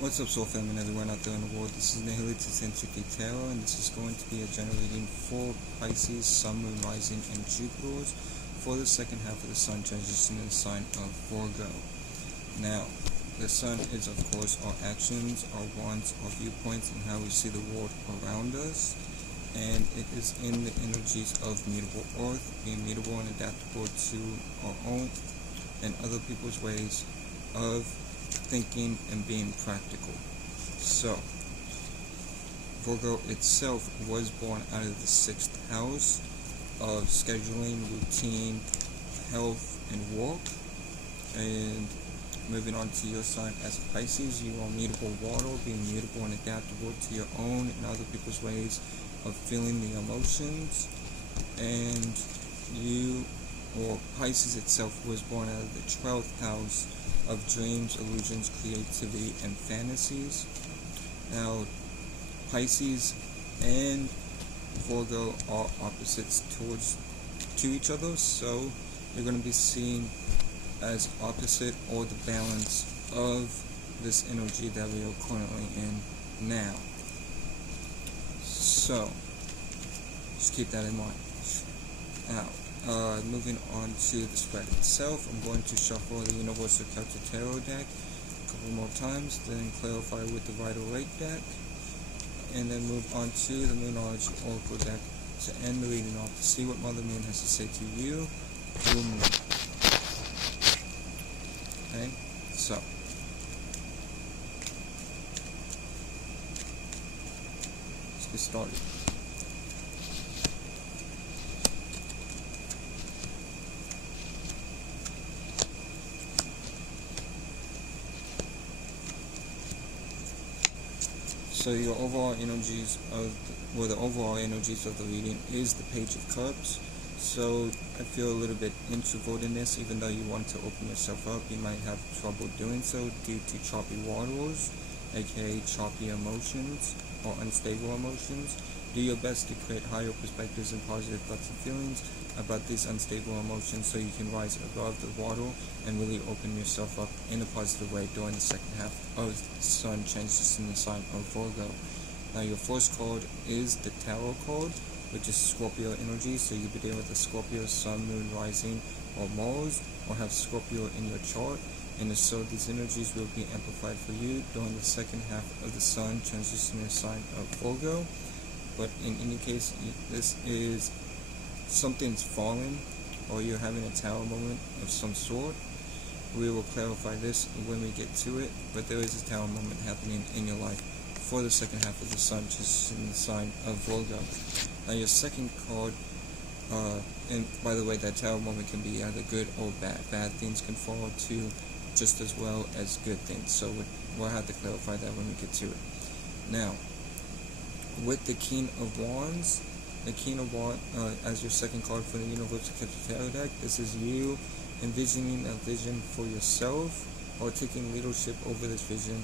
What's up, Soul Family, and everyone out there in the world? This is Nihility Tarot, and this is going to be a generating for Pisces, Sun, Moon, Rising, and Jupiter's for the second half of the Sun transition in the sign of Virgo. Now, the Sun is, of course, our actions, our wants, our viewpoints, and how we see the world around us. And it is in the energies of mutable Earth, being mutable and adaptable to our own and other people's ways of thinking and being practical. So, Virgo itself was born out of the 6th house of scheduling, routine, health, and work. And moving on to your sign as Pisces, you are mutable water, being mutable and adaptable to your own and other people's ways of feeling the emotions. And you, or Pisces itself, was born out of the 12th house of dreams, illusions, creativity, and fantasies. Now, Pisces and Virgo are opposites to each other, so you're going to be seen as opposite or the balance of this energy that we are currently in now. So, just keep that in mind. Now, moving on to the spread itself, I'm going to shuffle the Universal Celtic Tarot deck a couple more times, then clarify with the Waite deck, and then move on to the Moonology Oracle deck to end the reading off to see what Mother Moon has to say to you through Moon. Okay, so let's get started. So your overall energies the overall energies of the reading is the Page of Cups. So I feel a little bit introvertedness, even though you want to open yourself up, you might have trouble doing so due to choppy waters, aka choppy emotions or unstable emotions. Do your best to create higher perspectives and positive thoughts and feelings about these unstable emotions so you can rise above the water and really open yourself up in a positive way during the second half of the Sun transition in the sign of Virgo. Now your first card is the Tarot card, which is Scorpio energy, so you could be dealing with a Scorpio, Sun, Moon, Rising, or Mars, or have Scorpio in your chart, and so these energies will be amplified for you during the second half of the Sun transition in the sign of Virgo. But in any case, this is something's fallen, or you're having a tower moment of some sort. We will clarify this when we get to it, but there is a tower moment happening in your life for the second half of the Sun transition in the sign of Virgo. Now your second card, and by the way, that tower moment can be either good or bad. Bad things can fall to just as well as good things, so we'll have to clarify that when we get to it. Now, with the King of Wands, the King of Wands as your second card for the Universal Celtic Tarot deck, this is you envisioning a vision for yourself or taking leadership over this vision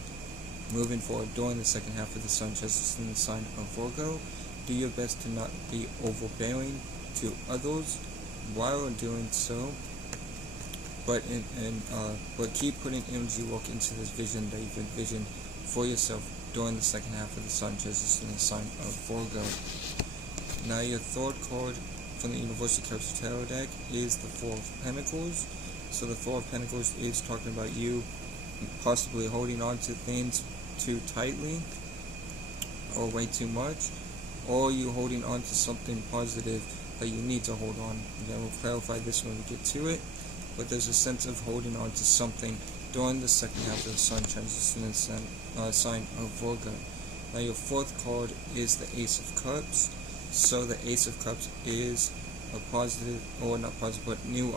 moving forward during the second half of the Sun transition in the sign of Virgo. Do your best to not be overbearing to others while doing so, but keep putting energy work into this vision that you've envisioned for yourself during the second half of the Sun transition in the sign of Virgo. Now your third card from the Universal Celtic Tarot deck is the Four of Pentacles. So the Four of Pentacles is talking about you possibly holding on to things too tightly or way too much, or you holding on to something positive that you need to hold on. Again, we'll clarify this when we get to it, but there's a sense of holding on to something during the second half of the Sun transition in the sign of Virgo. Now your fourth card is the Ace of Cups. So the Ace of Cups is a positive, or not positive, but new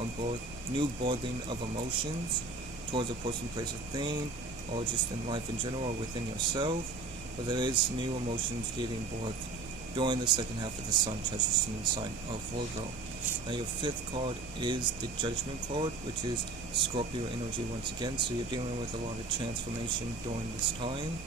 birthing of emotions towards a person, place, or thing, or just in life in general, or within yourself. But there is new emotions getting birthed during the second half of the Sun transition in the sign of Virgo. Now your fifth card is the Judgement Card, which is Scorpio energy once again. So you're dealing with a lot of transformation during this time.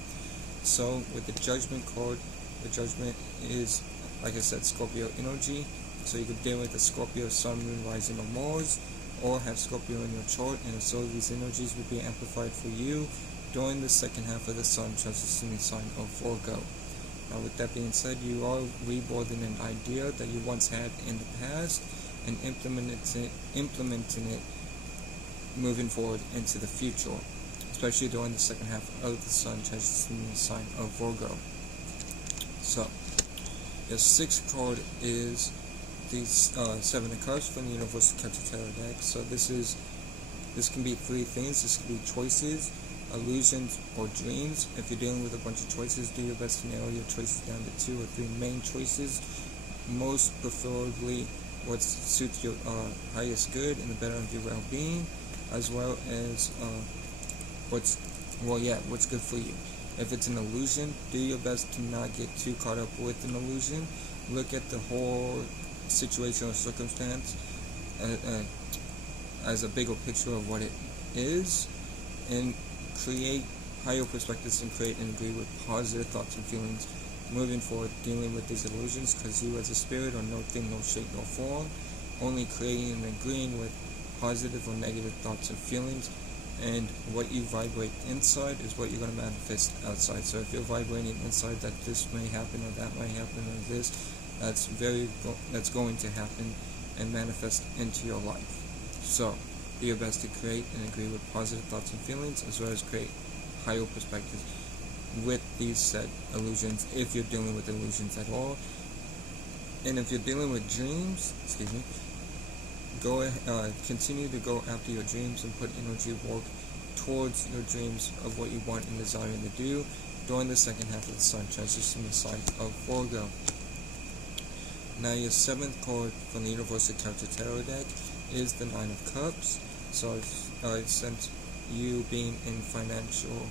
So with the Judgement card, the Judgment is, like I said, Scorpio energy. So you could deal with the Scorpio, Sun, Moon, Rising, or Mars, or have Scorpio in your chart, and so these energies will be amplified for you during the second half of the sun transitioning the sign of Virgo. Now, with that being said, you are rebuilding an idea that you once had in the past and implementing it moving forward into the future, especially during the second half of the sun transitioning the sign of Virgo. So, your sixth card is the Seven of Cups from the Universal Celtic Tarot deck. So this can be three things. This can be choices, illusions, or dreams. If you're dealing with a bunch of choices, do your best to narrow your choices down to 2 or 3 main choices. Most preferably what suits your highest good and the better of your well-being, as well as what's good for you. If it's an illusion, do your best to not get too caught up with an illusion. Look at the whole situation or circumstance as a bigger picture of what it is, and create higher perspectives and create and agree with positive thoughts and feelings moving forward, dealing with these illusions, because you as a spirit are no thing, no shape, no form, only creating and agreeing with positive or negative thoughts and feelings, and what you vibrate inside is what you're going to manifest outside. So if you're vibrating inside that this may happen or that may happen or this, that's going to happen and manifest into your life. So do your best to create and agree with positive thoughts and feelings, as well as create higher perspectives with these said illusions, if you're dealing with illusions at all. And if you're dealing with dreams, continue to go after your dreams and put energy work towards your dreams of what you want and desiring to do during the second half of the sun transition, the sign of Virgo. Now, your seventh card from the Universal Celtic Tarot deck is the Nine of Cups. So since you being in financial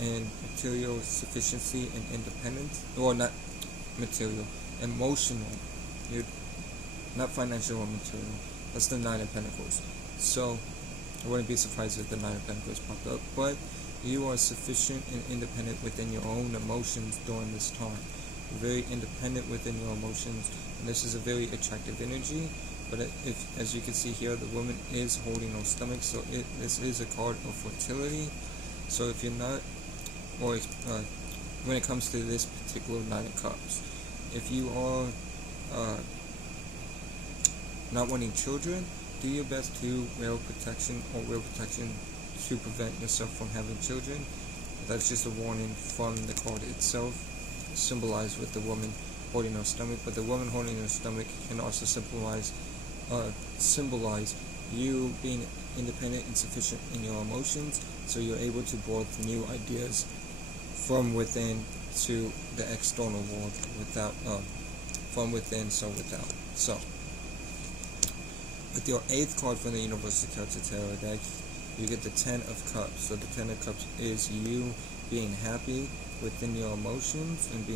and material sufficiency and independence, or not material, emotional, not financial or material, that's the Nine of Pentacles. So I wouldn't be surprised if the Nine of Pentacles popped up, but you are sufficient and independent within your own emotions during this time. You're very independent within your emotions, and this is a very attractive energy. But if, as you can see here, the woman is holding her stomach, so this is a card of fertility. So if you're not, or when it comes to this particular Nine of Cups, if you are not wanting children, do your best to wear protection to prevent yourself from having children. That's just a warning from the card itself, symbolized with the woman holding her stomach. But the woman holding her stomach can also symbolize you being independent and sufficient in your emotions, so you're able to birth new ideas from within to the external world without from within, so without. So with your eighth card from the Universal Celtic Tarot deck, you get the Ten of Cups. So the Ten of Cups is you being happy within your emotions and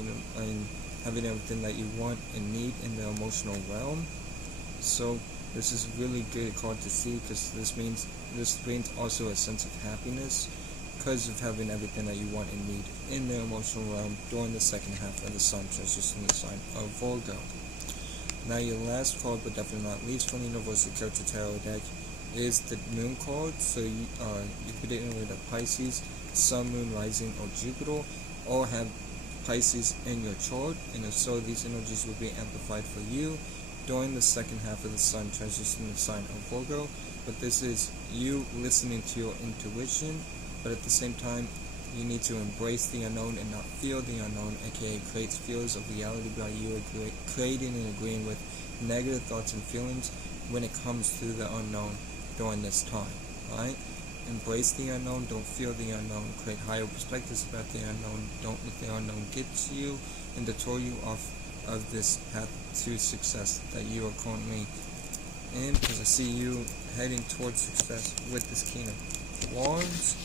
having everything that you want and need in the emotional realm. So this is a really good card to see, because this brings also a sense of happiness because of having everything that you want and need in the emotional realm during the second half of the sun transition, the sign of Virgo. Now, your last card, but definitely not least, from the Universal Celtic Tarot deck is the Moon card. So you put it in with a Pisces, Sun, Moon, Rising, or Jupiter, or have Pisces in your chart, and if so, these energies will be amplified for you during the second half of the sun transition, the sign of Virgo. But this is you listening to your intuition, but at the same time, you need to embrace the unknown and not fear the unknown, aka create fears of reality by you creating and agreeing with negative thoughts and feelings when it comes to the unknown during this time, right? Embrace the unknown, don't fear the unknown, create higher perspectives about the unknown, don't let the unknown get to you and deter you off of this path to success that you are currently in, because I see you heading towards success with this King of Wands,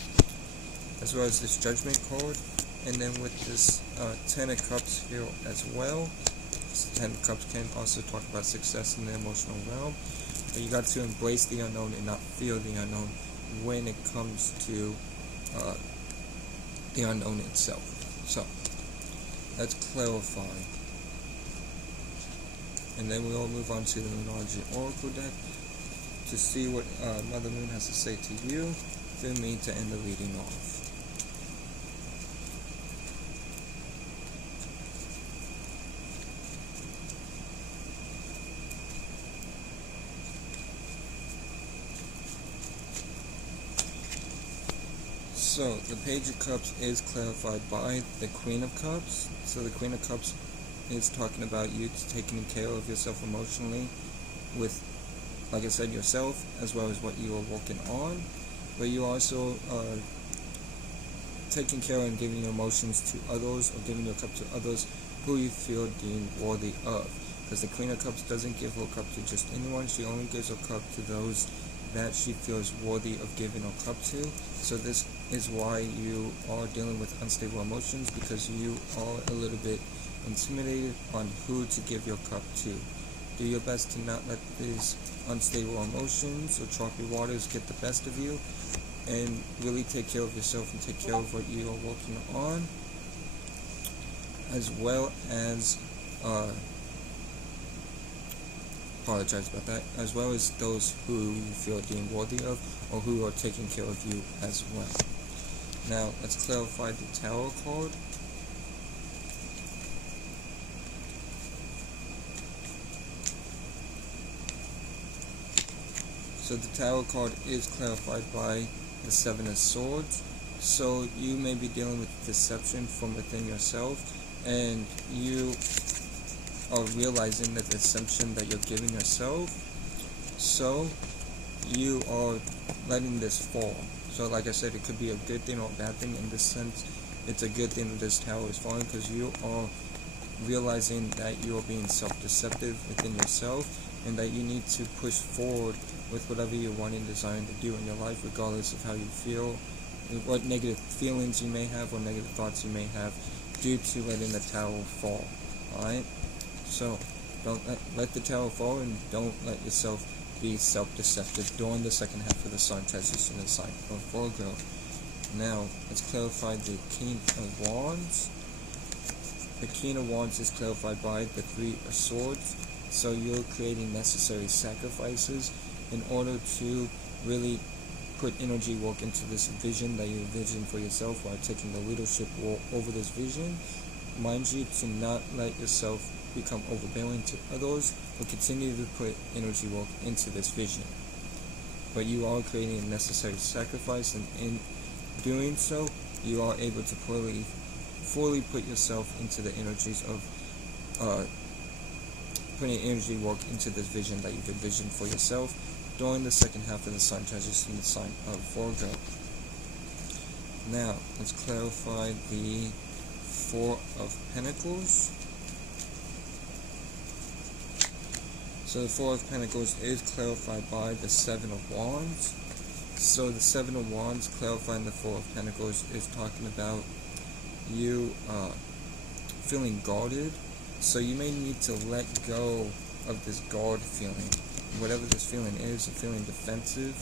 as well as this Judgment card, and then with this Ten of Cups here as well. This Ten of Cups can also talk about success in the emotional realm, but you got to embrace the unknown and not fear the unknown when it comes to the unknown itself. So let's clarify, and then we'll move on to the Moonology Oracle deck to see what Mother Moon has to say to you through me to end the reading off. So, the Page of Cups is clarified by the Queen of Cups. So, the Queen of Cups is talking about you taking care of yourself emotionally with, like I said, yourself, as well as what you are working on. But you also are taking care and giving your emotions to others, or giving your cup to others who you feel deemed worthy of. Because the Queen of Cups doesn't give her cup to just anyone, she only gives her cup to those that she feels worthy of giving her cup to. So this is why you are dealing with unstable emotions, because you are a little bit intimidated on who to give your cup to. Do your best to not let these unstable emotions or choppy waters get the best of you, and really take care of yourself and take care of what you are working on, as well as apologize about that, as well as those who you feel deemed worthy of, or who are taking care of you as well. Now, let's clarify the Tower card. So the Tower card is clarified by the Seven of Swords. So you may be dealing with deception from within yourself, and you are realizing the deception that you're giving yourself. So you are letting this fall. So like I said, it could be a good thing or a bad thing. In this sense, it's a good thing that this tower is falling, because you are realizing that you are being self-deceptive within yourself, and that you need to push forward with whatever you're wanting, desiring to do in your life, regardless of how you feel, what negative feelings you may have, or negative thoughts you may have due to letting the tower fall. Alright? So, don't let the tower fall, and don't let yourself be self-deceptive during the second half of the Sun transition in the sign of Virgo. Now, let's clarify the King of Wands. The King of Wands is clarified by the Three of Swords. So you're creating necessary sacrifices in order to really put energy work into this vision that you envision for yourself, while taking the leadership role over this vision. Mind you, to not let yourself become overbearing to others, but continue to put energy work into this vision. But you are creating a necessary sacrifice, and in doing so, you are able to fully put yourself into the energies of putting energy work into this vision that you've envisioned for yourself during the second half of the Sun transition in the sign of Virgo. Now, let's clarify the Four of Pentacles. So the Four of Pentacles is clarified by the Seven of Wands. So the Seven of Wands clarifying the Four of Pentacles is talking about you feeling guarded. So you may need to let go of this guard feeling. Whatever this feeling is, a feeling defensive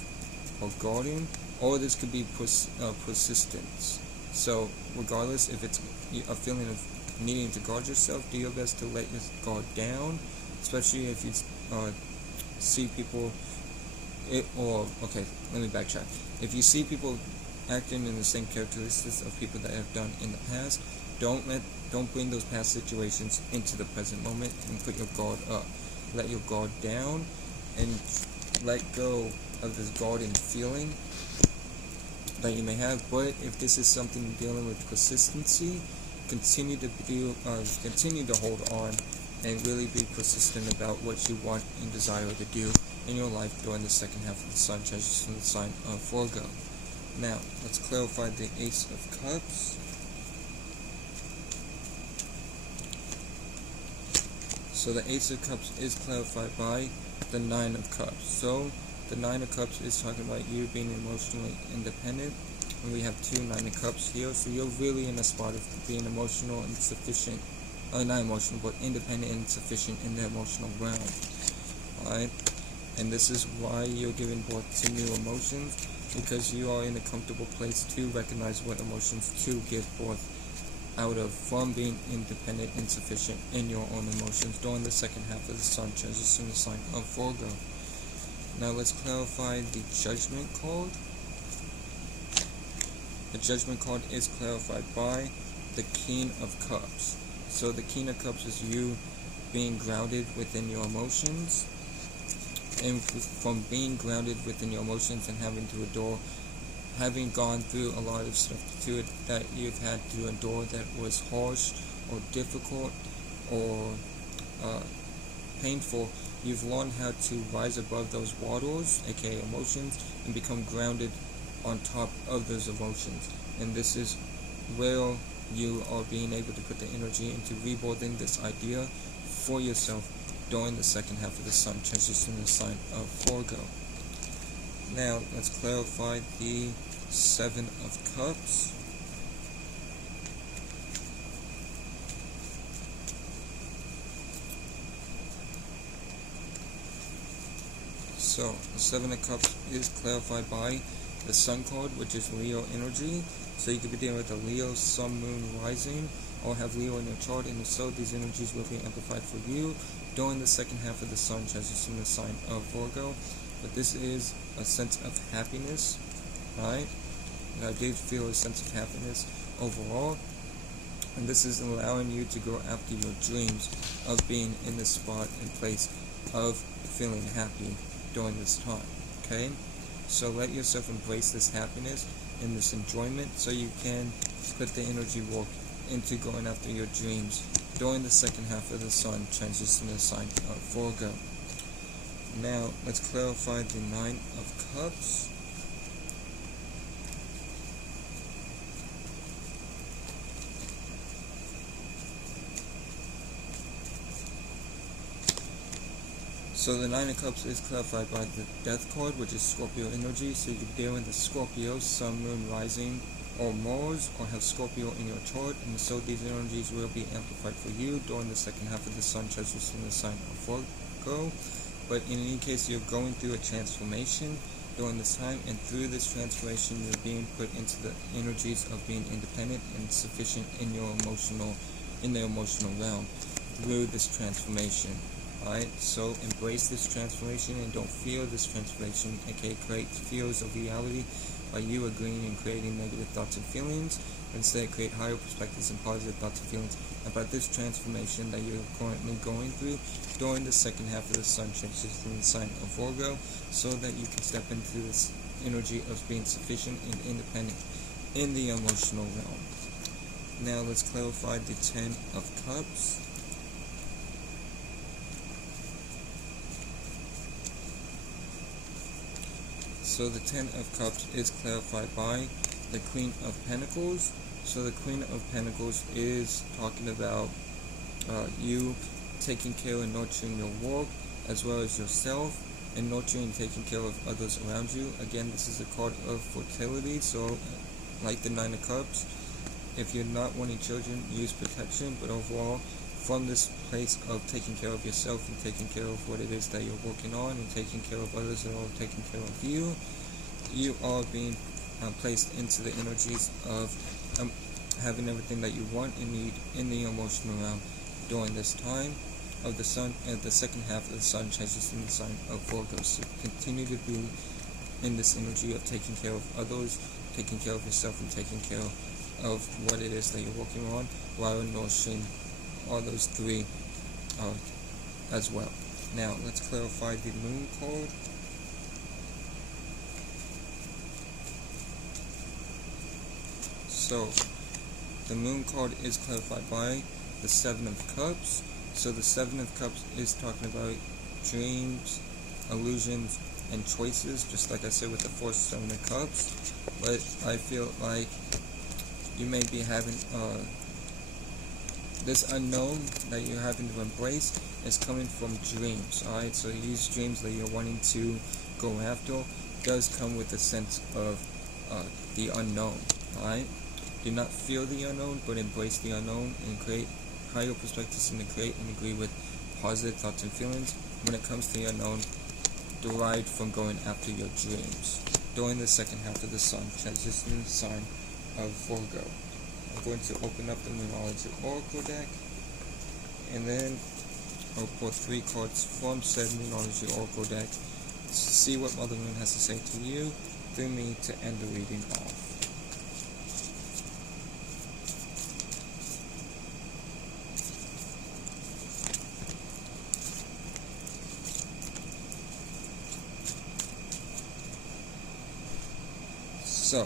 or guarding, or this could be persistence. So regardless, if it's a feeling of needing to guard yourself, do your best to let your guard down, especially if you see people, okay, let me backtrack. If you see people acting in the same characteristics of people that have done in the past, don't bring those past situations into the present moment and put your guard up. Let your guard down and let go of this guarding feeling that you may have. But if this is something dealing with persistency, continue to hold on and really be persistent about what you want and desire to do in your life during the second half of the Sun transition in the sign of Virgo. Now, let's clarify the Ace of Cups. So the Ace of Cups is clarified by the Nine of Cups. So the Nine of Cups is talking about you being emotionally independent. And we have two Nine of Cups here. So you're really in a spot of being emotional and sufficient. Not emotional, but independent and sufficient in the emotional realm. Alright? And this is why you're giving birth to new emotions, because you are in a comfortable place to recognize what emotions to give birth out of, from being independent and sufficient in your own emotions during the second half of the Sun transition in the sign of Virgo. Now let's clarify the Judgment Card. The Judgment Card is clarified by the King of Cups. So the King of Cups is you being grounded within your emotions, and from being grounded within your emotions and having having gone through a lot of stuff to it that you've had to endure that was harsh or difficult or painful, you've learned how to rise above those waters, aka emotions, and become grounded on top of those emotions. And this is where you are being able to put the energy into rebirthing this idea for yourself during the second half of the sun transition in the sign of Virgo. Now let's clarify the Seven of Cups. So the Seven of Cups is clarified by the Sun card, which is Leo energy. So you could be dealing with a Leo, Sun, Moon, Rising, or have Leo in your chart, and if so, these energies will be amplified for you during the second half of the sun transition in the sign of Virgo. But this is a sense of happiness, right? And I did feel a sense of happiness overall, and this is allowing you to go after your dreams of being in this spot and place of feeling happy during this time, okay? So let yourself embrace this happiness and this enjoyment so you can put the energy work into going after your dreams during the second half of the sun transition in the sign of Virgo. Now let's clarify the Nine of Cups. So the Nine of Cups is clarified by the Death card, which is Scorpio energy. So you can deal with the Scorpio, Sun, Moon, Rising, or Mars, or have Scorpio in your chart, and so these energies will be amplified for you during the second half of the sun transition in the sign of Virgo. But in any case, you're going through a transformation during this time, and through this transformation, you're being put into the energies of being independent and sufficient in the emotional realm through this transformation. Alright, so embrace this transformation and don't fear this transformation, aka create feels of reality by you agreeing and creating negative thoughts and feelings. Instead, create higher perspectives and positive thoughts and feelings about this transformation that you're currently going through during the second half of the sun transition in the sign of Virgo, so that you can step into this energy of being sufficient and independent in the emotional realm. Now let's clarify the Ten of Cups. So the Ten of Cups is clarified by the Queen of Pentacles. So the Queen of Pentacles is talking about you taking care and nurturing your work as well as yourself, and nurturing and taking care of others around you. Again, this is a card of fertility, so like the Nine of Cups, if you're not wanting children, use protection, but overall, from this place of taking care of yourself and taking care of what it is that you're working on and taking care of others that are taking care of you, you are being placed into the energies of having everything that you want and need in the emotional realm during this time of the sun, and the second half of the sun changes in the sign of Virgo. So continue to be in this energy of taking care of others, taking care of yourself, and taking care of what it is that you're working on, while nourishing all those three as well. Now let's clarify the Moon card. So the Moon card is clarified by the Seven of Cups. So the Seven of Cups is talking about dreams, illusions, and choices, just like I said with the first Seven of Cups. But I feel like you may be having this unknown that you're having to embrace is coming from dreams. Alright, so these dreams that you're wanting to go after does come with a sense of the unknown. Alright, do not fear the unknown, but embrace the unknown and create higher perspectives and create and agree with positive thoughts and feelings when it comes to the unknown, derived from going after your dreams during the second half of the sun transition sign of Virgo. I'm going to open up the Moonology Oracle deck, and then I'll pull 3 cards from said Moonology Oracle deck to see what Mother Moon has to say to you through me to end the reading off. So,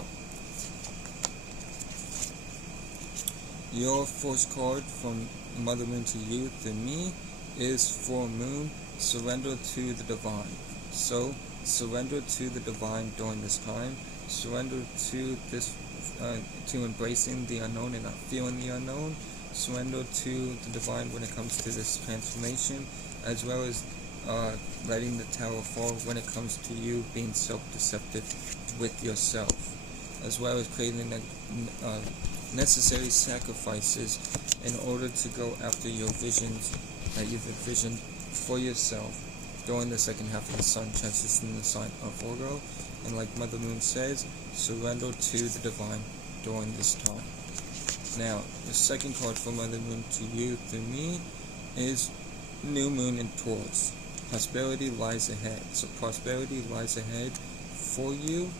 your first card from Mother Moon to you through me is Full Moon, surrender to the divine. So, surrender to the divine during this time. Surrender to this, to embracing the unknown and not fearing the unknown. Surrender to the divine when it comes to this transformation, as well as letting the tower fall when it comes to you being self-deceptive with yourself, as well as creating necessary sacrifices in order to go after your visions that you've envisioned for yourself during the second half of the sun transitioning the sign of Virgo. And like Mother Moon says, surrender to the divine during this time. Now, the second card for Mother Moon to you through me is New Moon in Taurus. Prosperity lies ahead. So prosperity lies ahead for you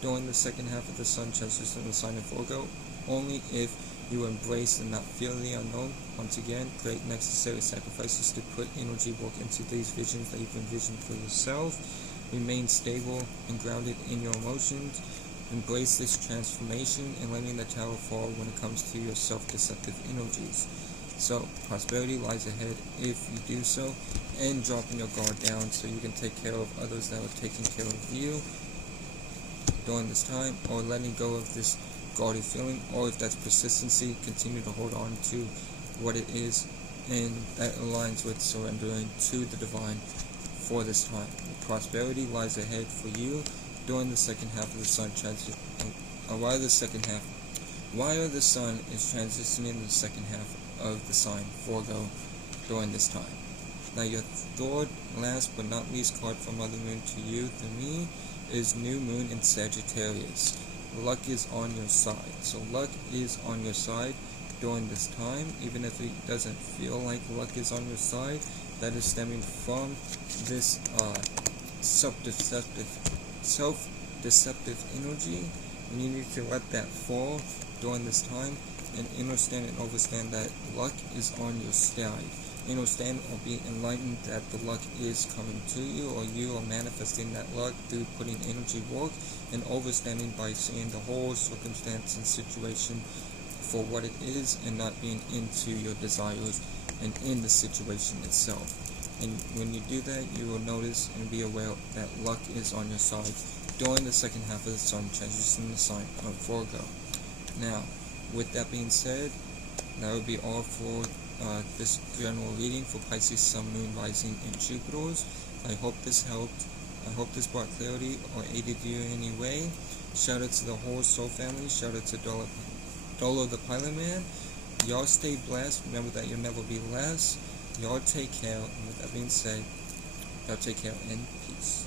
during the second half of the sun transitioning the sign of Virgo, only if you embrace and not fear the unknown. Once again, create necessary sacrifices to put energy work into these visions that you've envisioned for yourself. Remain stable and grounded in your emotions. Embrace this transformation and letting the tower fall when it comes to your self-deceptive energies. So, prosperity lies ahead if you do so, and dropping your guard down so you can take care of others that are taking care of you during this time, or letting go of this guarded feeling, or if that's persistency, continue to hold on to what it is, and that aligns with surrendering to the divine for this time. Prosperity lies ahead for you during the second half of the sun transit. While the sun is transitioning in the second half of the sign Virgo during this time. Now your third, last but not least card from Mother Moon to you through me is New Moon in Sagittarius. Luck is on your side. So luck is on your side during this time, even if it doesn't feel like luck is on your side. That is stemming from this self-deceptive energy. And you need to let that fall during this time and understand and overstand that luck is on your side. Understand or be enlightened that the luck is coming to you, or you are manifesting that luck through putting energy work and overstanding by seeing the whole circumstance and situation for what it is and not being into your desires and in the situation itself. And when you do that, you will notice and be aware that luck is on your side during the second half of the sun transitioning the sign of Virgo. Now, with that being said, that would be all for this general reading for Pisces, Sun, Moon, Rising, and Jupiters. I hope this helped. I hope this brought clarity or aided you in any way. Shout out to the whole Soul family. Shout out to Dolo the Pilot Man. Y'all stay blessed. Remember that you'll never be less. Y'all take care. And with that being said, y'all take care and peace.